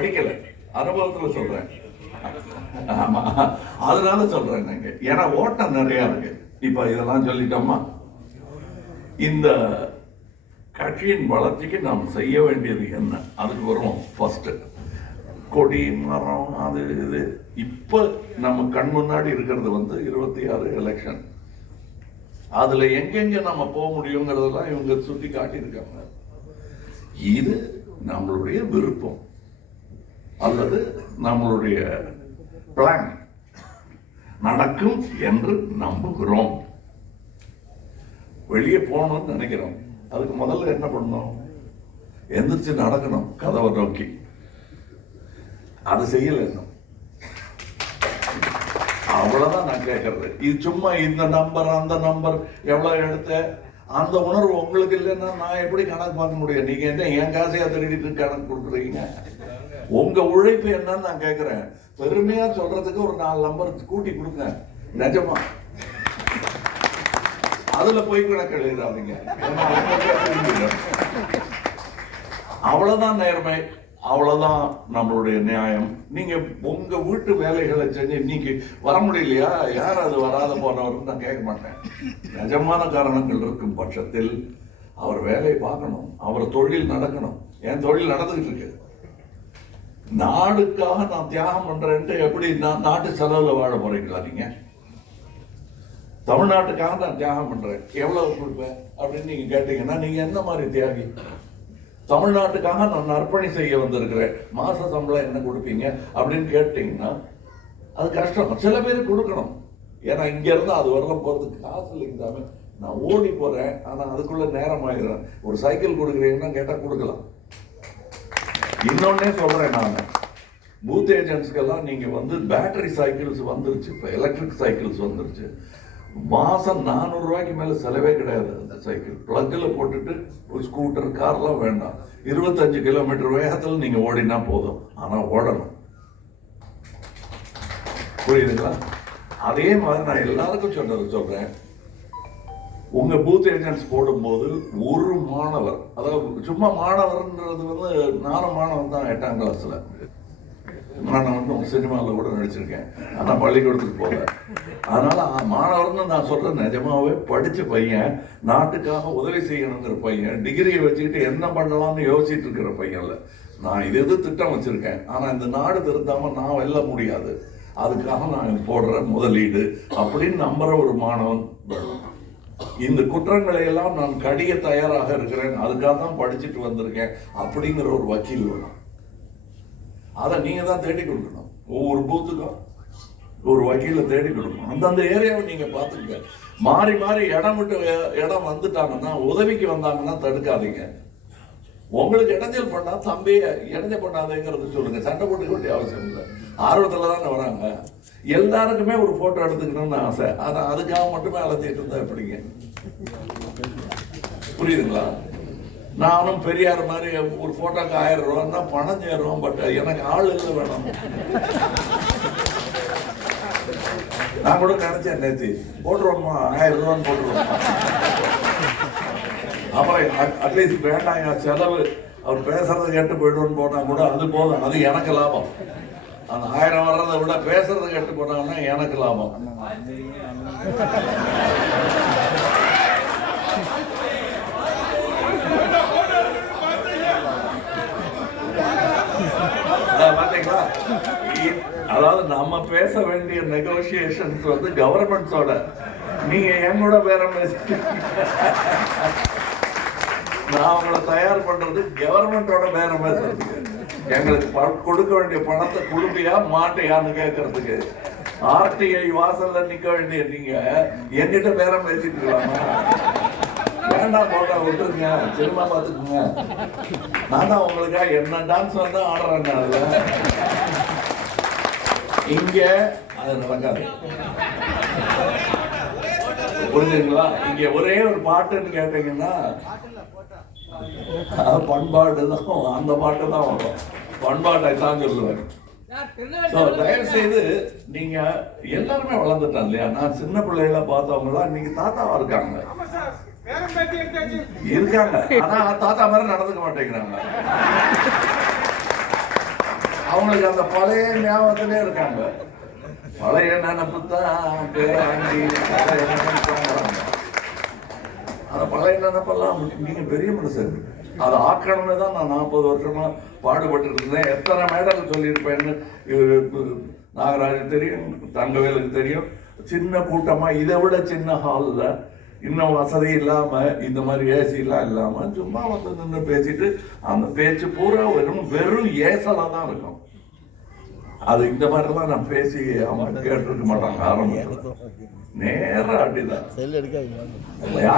படிக்கல. அனுபவத்துல சொல்றேன். ஆமா. அதனால சொல்றேன் நாங்க. ஏன்னா ஓட்டம் நிறைய இருக்கு. இப்ப இதெல்லாம் சொல்லிட்டோமா? இந்த கட்சியின் வளர்ச்சிக்கு நாம் செய்ய வேண்டியது என்ன? அதுக்கு வருவோம். ஃபர்ஸ்ட் கொடி மரம் அது இது. இப்ப நம்ம கண் முன்னாடி இருக்கிறது வந்து இருபத்தி ஆறு எலெக்ஷன் அதுல எங்கெங்க நம்ம போக முடியுங்கிறதெல்லாம் இவங்க சுட்டி காட்டியிருக்காங்க. இது நம்மளுடைய விருப்பம். அல்லது நம்மளுடைய பிளான் நடக்கும் என்று நம்புகிறோம். வெளியே போகணும்னு நினைக்கிறோம். அதுக்கு முதல்ல என்ன பண்ணணும்? எந்திரிச்சு நடக்கணும் கதவை நோக்கி. அது செய்யலை இன்னும். அவ்வளோதான் நான் கேட்கறது. இது சும்மா இந்த நம்பர் அந்த நம்பர் எவ்வளோ எடுத்த அந்த உணர்வு உங்களுக்கு இல்லைன்னா நான் எப்படி கணக்கு பார்க்க முடியும்? நீங்க என்ன என் காசையா திருடிட்டு கணக்கு கொடுக்குறீங்க? உங்க உழைப்பு என்னன்னு நான் கேட்குறேன் பெருமையா சொல்றதுக்கு ஒரு நாலு நம்பர் கூட்டி கொடுங்க. நிஜமா. அதுல போய் கணக்கு எழுதாதீங்க அவ்வளோதான் அவ்வளவுதான் நேர்மை. அவ்வளவுதான் நம்மளுடைய நியாயம். நீங்க உங்க வீட்டு வேலைகளை செஞ்சு இன்னைக்கு வர முடியலையா? யார் அது வராத போனவர்னு நான் கேட்க மாட்டேன். நிஜமான காரணங்கள் இருக்கும் பட்சத்தில் அவர் வேலையை பார்க்கணும். அவர் தொழில் நடக்கணும். என் தொழில் நடந்துகிட்டு இருக்கு. நாடுக்காக நான் தியாகம் பண்றேன்ட்டு எப்படி நான் நாட்டு செலவில் வாழ போகிறீங்களா நீங்கள் தமிழ்நாட்டுக்காக நான் தியாகம் பண்றேன். எவ்வளவு கொடுப்பேன் அப்படின்னு நீங்க கேட்டீங்கன்னா நீங்க என்ன மாதிரி தியாகி தமிழ்நாட்டுக்காக நான் அர்ப்பணி செய்ய வந்திருக்கிறேன். மாத சம்பளம் என்ன கொடுப்பீங்க அப்படின்னு கேட்டிங்கன்னா அது கஷ்டம். சில பேர் கொடுக்கணும். ஏன்னா இங்கேருந்து அது வரல போகிறதுக்கு காசு இல்லைங்க சாமி. நான் ஓடி போகிறேன் ஆனால் அதுக்குள்ளே நேரம் ஆயிடுறேன் ஒரு சைக்கிள் கொடுக்குறீங்கன்னா கேட்டால் கொடுக்கலாம். இன்னொன்னே சொல்கிறேன் நான். பூத் ஏஜென்ட்ஸ்க்கெல்லாம் நீங்கள் வந்து பேட்டரி சைக்கிள்ஸ் வந்துருச்சு. இப்போ எலக்ட்ரிக் சைக்கிள்ஸ் வந்துருச்சு. மாதம் நானூறு ரூபாய்க்கு செலவே கிடையாது அந்த சைக்கிள் ப்ளக்கில் போட்டுட்டு ஒரு ஸ்கூட்டர் கார்லாம் வேண்டாம். இருபத்தஞ்சு கிலோமீட்டர் வேகத்தில் நீங்கள் ஓடினா போதும். ஆனால் ஓடணும். புரியுதுங்களா? அதே மாதிரி நான் எல்லாருக்கும் சொன்னது சொல்றேன். உங்கள் பூத் ஏஜென்ட்ஸ் போடும்போது ஒரு மாணவர் அதாவது சும்மா மாணவர்ன்றது வந்து நானும் மாணவன் தான் எட்டாம் கிளாஸில் மாணவன் சினிமாவில் கூட நடிச்சிருக்கேன். ஆனால் பள்ளிக்கூடத்துக்கு போகல அதனால மாணவர்னு நான் சொல்றேன் நிஜமாவே படிச்ச பையன் நாட்டுக்காக உதவி செய்யணுங்கிற பையன் டிகிரியை வச்சுக்கிட்டு என்ன பண்ணலாம்னு யோசிச்சுட்டு இருக்கிற பையன்ல. நான் இது எது திட்டம் வச்சிருக்கேன்? ஆனா இந்த நாடு திருந்தாமல் நான் வெல்ல முடியாது. அதுக்காக நான் போடுற முதலீடு அப்படின்னு நம்புற ஒரு மாணவன் வேணும். இந்த குற்றங்களை எல்லாம் நான் கடிய தயாராக இருக்கிறேன். அதுக்காக தான் படிச்சுட்டு வந்திருக்கேன் அப்படிங்கிற ஒரு வக்கீல் வேணும். அதை நீங்க தான் தேடி கொடுக்கணும். ஒவ்வொரு பூத்துக்கும் ஒரு வகையில தேடி கொடுக்கணும். அந்தந்த ஏரியாவை நீங்க பார்த்துங்க மாறி மாறி இடம் விட்டு இடம் வந்துட்டாங்கன்னா உதவிக்கு வந்தாங்கன்னா தடுக்காதீங்க. உங்களுக்கு இடைஞ்சல் பண்ணா தம்பி இடைஞ்சல் பண்ணாதேங்கிறது சொல்லுங்க. சண்டை போட்டுக்க வேண்டிய அவசியம் இல்லை. ஆர்வத்தில் தானே வராங்க. எல்லாருக்குமே ஒரு போட்டோ எடுத்துக்கணும்னு ஆசை. ஆனால் அதுக்காக மட்டுமே அழைச்சிட்டு இருந்தா எப்படிங்க? புரியுதுங்களா? நானும் பெரியார் மாதிரி ஒரு போட்டோக்கு ஆயிரம் ரூபான்னா பணம் சேரும் பட் எனக்கு ஆள் இல்லை வேணும்? நான் கூட நினைச்சேன் நேத்து. போட்டுருவோம்மா ஆயிரம் ரூபான்னு போட்டுருவோம் அப்புறம் அட்லீஸ்ட் வேண்டாம் என் செலவு. அவர் பேசுறதை கேட்டு போயிடுவோன்னு போனா கூட அது போதும். அது எனக்கு லாபம். அந்த ஆயிரம் வர்றதை விட பேசுறதை கேட்டு போனாங்கன்னா எனக்கு லாபம். நம்ம பேச வேண்டிய நெகோசியேஷன்ஸ் வந்து கவர்மெண்ட்ஸோட நீங்க என் கூட பேரம் நான் உங்களை தயார் பண்றது கவர்மெண்டோட பேரம் பேசுறதுக்கு. எங்களுக்கு கொடுக்க வேண்டிய பணத்தை கொடுப்பியா மாட்டையான்னு கேட்கறதுக்கு ஆர்டிஐ வாசல்ல நிக்க வேண்டிய நீங்க என்கிட்ட பேரம் பேசிட்டு இருக்கலாமா? வேண்டாம் போட்டா விட்டுருங்க சினிமா பார்த்துக்குங்க. நான் தான் உங்களுக்காக என்ன டான்ஸ் வந்து ஆடுறேன் அதுல இங்க அது நடக்காது புரிஞ்சுங்களா இங்க ஒரே ஒரு பாட்டுன்னு கேட்டீங்கன்னா பண்பாடு தான் அந்த பாட்டு தான் வரும். பண்பாட்டை தான் சொல்லுவேன். தயவு செய்து நீங்க எல்லாருமே வளர்ந்துட்டாங்க இல்லையா? நான் சின்ன பிள்ளைகள பார்த்தவங்களாம் இன்னைக்கு தாத்தாவா இருக்காங்க. இருக்காங்க. ஆனா தாத்தா மாதிரி நடந்துக்க மாட்டேங்கிறாங்க. அவங்களுக்கு அந்த பழைய ஞாபகத்திலே இருக்காங்க. பழைய நினப்பு தான் பேராண்டி அந்த பழைய நினப்பெல்லாம் நீங்க பெரிய மனுஷன். அதை ஆக்கணும்னு தான் நான் நாற்பது வருஷமா பாடுபட்டு இருந்தேன். எத்தனை மேடல் சொல்லியிருப்பேன்னு நாகராஜுக்கு தெரியும் தங்கவேலுக்கு தெரியும். சின்ன கூட்டமா இதை விட சின்ன ஹாலில் இன்னும் வசதி இல்லாம இந்த மாதிரி ஏசி எல்லாம் இல்லாம சும்மா வந்து நின்று பேசிட்டு அந்த பேச்சு பூரா வெறும் வெறும் ஏசலா தான் இருக்கும். அது இந்த மாதிரிலாம் நான் பேசி அவங்க கேட்டிருக்க மாட்டாங்க ஆரம்பத்தில் நேரா அடிதான். செல் எடுக்காதீங்க.